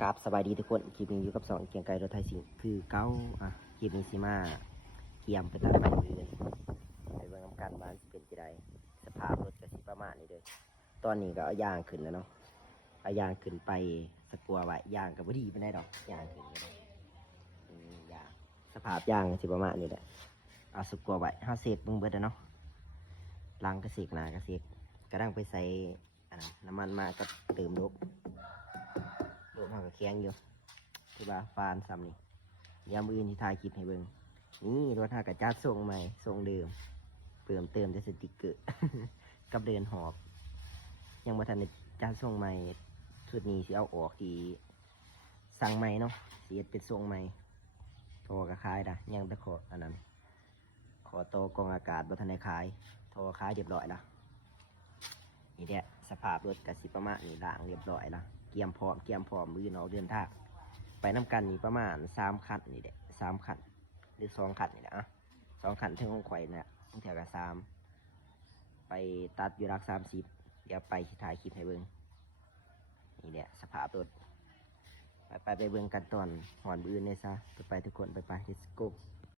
กราบสบายดีทุกคนคลิปนี้อยู่กับสองเกียงไกรรถไทยสิงคือเก้าคลิปนี้สิมาเกียมไปตัดใบมือเลยไปเบิ่งน้ำกันบ้านสิเป็นจีไดสภาพรถก็สิประมาณนี้เลยตอนนี้ก็เอายางขึ้นแล้วเนาะเอายางขึ้นไปสกัวไว้ยางกับบ่ดีไม่ได้ดอกยางขึ้นเลยยางสภาพยางสิประมาณนี้แหละเอาสกัวไว้ห้าเศษมึงเบิดแล้วเนาะลังกระเสกหนากระเสกกระดังไปใส่น้ำมันมาก็เติมลูกห้องกับแข็งอยู่ที่ว่าฟานซ้ำนี่ยามมือที่ถ่ายคลิปให้เบิ่งนี่รถหากระจัดส่งใหม่ส่งเดิมเติมแต่สติกเกอร์ กับเดินหอบยังบ่ทันได้จัดส่งใหม่ชุดนี้สิเอาออกที่สั่งใหม่เนาะสิเฮ็ดเป็นส่งใหม่โทรก็ขายนะยังแต่ขออันนั้นขอโตกองอากาศบ่ทันได้ขายโทรขายเรียบร้อยละนี่แหละสภาพรถก็สิประมาณนี้ล้างเรียบร้อยละเกียมพร้อมมือเนาะเดินทางไปน้ำกันนี่ประมาณ3 คันนี่แหละ3 คันหรือ2 คันนี่แหละ2 คันถึงของข่อยเนี่ยต้องแถวกับ3ไปตัดอยู่รัก30เดี๋ยวไปถ่ายคลิปให้เบิ่งนี่แหละสภาพรถไปเบิ่งกันตอนหอนบื้นเลยซะไปทุกคนไป let's go